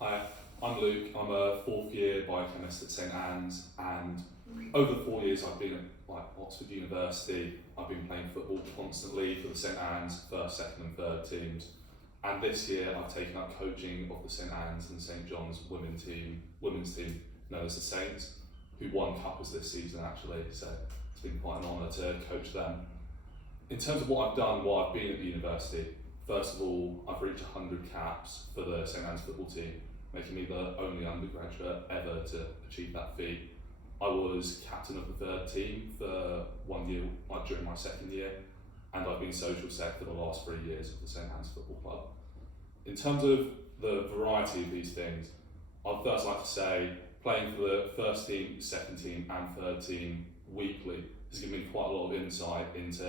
Hi, I'm Luke. I'm a fourth year biochemist at St Anne's, and over the 4 years I've been at Oxford University, I've been playing football constantly for the St Anne's first, second, and third teams. And this year I've taken up coaching of the St Anne's and St John's women's team known as the Saints, who won cuppers this season actually. So it's been quite an honour to coach them. In terms of what I've done while I've been at the university, first of all, I've reached 100 caps for the St Anne's football team, making me the only undergraduate ever to achieve that feat. I was captain of the third team for 1 year, during my second year, and I've been social sec for the last 3 years of the St Anne's Football Club. In terms of the variety of these things, I'd first like to say playing for the first team, second team, and third team weekly has given me quite a lot of insight into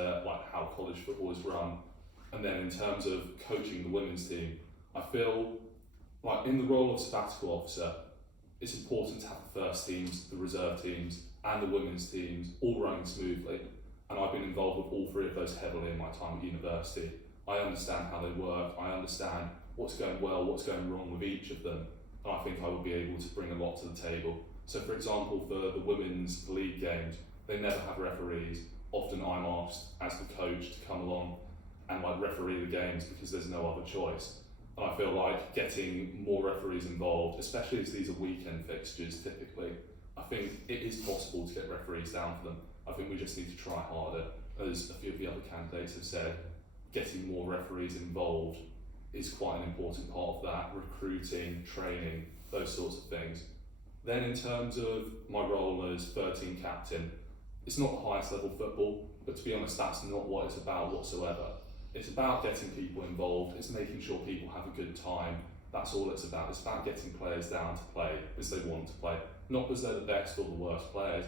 how college football is run. And then in terms of coaching the women's team, I feel in the role of sabbatical officer, it's important to have the first teams, the reserve teams, and the women's teams all running smoothly. And I've been involved with all three of those heavily in my time at university. I understand how they work, I understand what's going well, what's going wrong with each of them, and I think I will be able to bring a lot to the table. So for example, for the women's league games, they never have referees. Often I'm asked as the coach to come along and referee the games because there's no other choice. And I feel like getting more referees involved, especially as these are weekend fixtures typically, I think it is possible to get referees down for them. I think we just need to try harder. As a few of the other candidates have said, getting more referees involved is quite an important part of that, recruiting, training, those sorts of things. Then in terms of my role as 13 captain, it's not the highest level football, but to be honest, that's not what it's about whatsoever. It's about getting people involved, it's making sure people have a good time. That's all it's about. It's about getting players down to play because they want to play, not because they're the best or the worst players,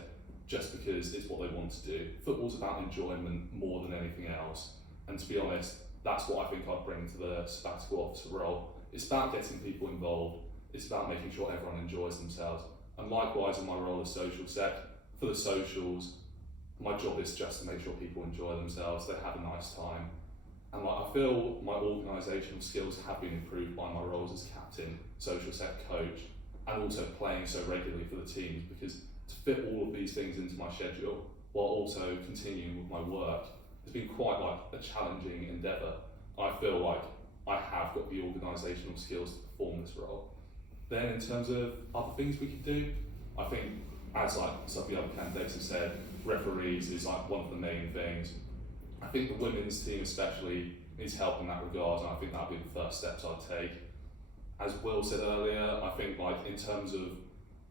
just because it's what they want to do. Football's about enjoyment more than anything else. And to be honest, that's what I think I'd bring to the sabbatical officer role. It's about getting people involved. It's about making sure everyone enjoys themselves. And likewise in my role as social sec, for the socials, my job is just to make sure people enjoy themselves, they have a nice time. And I feel my organisational skills have been improved by my roles as captain, social sec coach, and also playing so regularly for the teams, because to fit all of these things into my schedule while also continuing with my work has been quite a challenging endeavour. I feel like I have got the organisational skills to perform this role. Then in terms of other things we could do, I think as some of the other candidates have said, referees is one of the main things. I think the women's team especially needs help in that regard, and I think that'd be the first steps I'd take. As Will said earlier, I think in terms of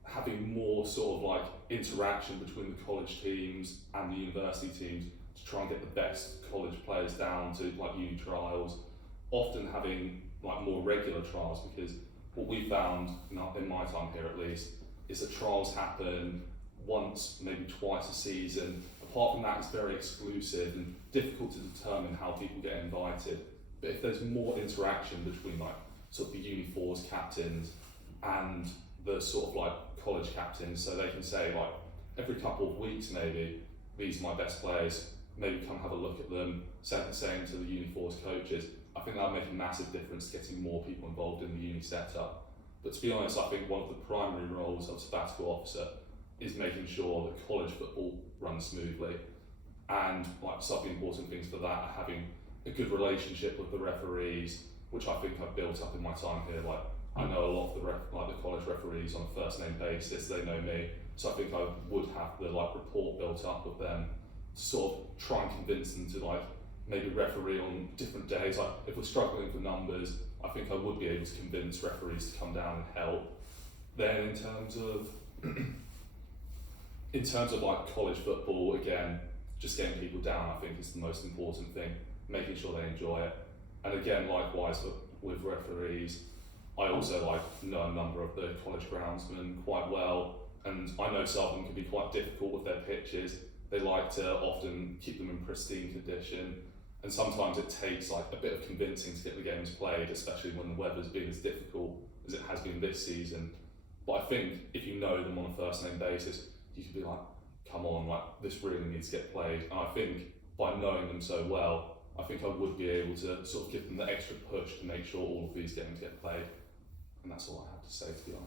having more sort of interaction between the college teams and the university teams to try and get the best college players down to uni trials, often having more regular trials, because what we found in my time here at least is that trials happen once, maybe twice a season. Apart from that, it's very exclusive and difficult to determine how people get invited. But if there's more interaction between sort of the Uni 4's captains and the sort of college captains, so they can say every couple of weeks maybe, these are my best players, maybe come have a look at them, say the same to the Uni 4's coaches. I think that would make a massive difference to getting more people involved in the uni setup. But to be honest, I think one of the primary roles of sabbatical officer is making sure that college football runs smoothly. And some of the important things for that are having a good relationship with the referees, which I think I've built up in my time here. I know a lot of the college referees on a first name basis, they know me, so I think I would have the rapport built up with them to sort of try and convince them to maybe referee on different days. If we're struggling for numbers, I think I would be able to convince referees to come down and help. Then in terms of college football, again, just getting people down I think is the most important thing, making sure they enjoy it. And again, likewise with referees, I also know a number of the college groundsmen quite well, and I know some of them can be quite difficult with their pitches. They like to often keep them in pristine condition, and sometimes it takes a bit of convincing to get the games played, especially when the weather's been as difficult as it has been this season. But I think if you know them on a first name basis, you can be come on, this really needs to get played. And I think by knowing them so well, I think I would be able to sort of give them the extra push to make sure all of these games get played. and that's all I have to say, to be honest.